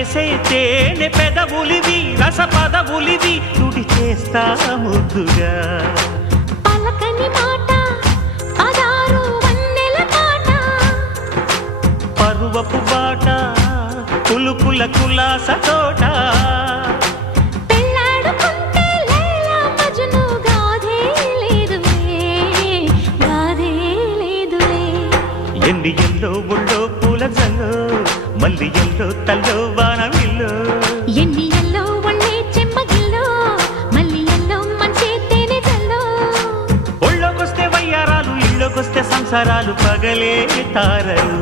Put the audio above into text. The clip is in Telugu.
చేసే తేనె పెదవులివి రస పదవులివి తుడి చేస్తా ముద్దుగా పలకని మాట పదారు వన్నెల పాట పరువపు బాట కులుకుల కులాస తోట పెళ్ళాడుకుంటే లైలా మజ్ను గాథే లేదులే ఎన్ని ఎల్లో ఒళ్ళో పూల జల్లో మల్లి ఎల్లో తల్లో వానవిల్లో ఎన్ని ఎల్లో ఒళ్ళే చెమ్మగిల్లో మల్లి ఎల్లో మంచి తేనె జల్లో ఒళ్ళోకొస్తే వయ్యారాలు ఇళ్ళోకొస్తే సంసారాలు పగలే తారలు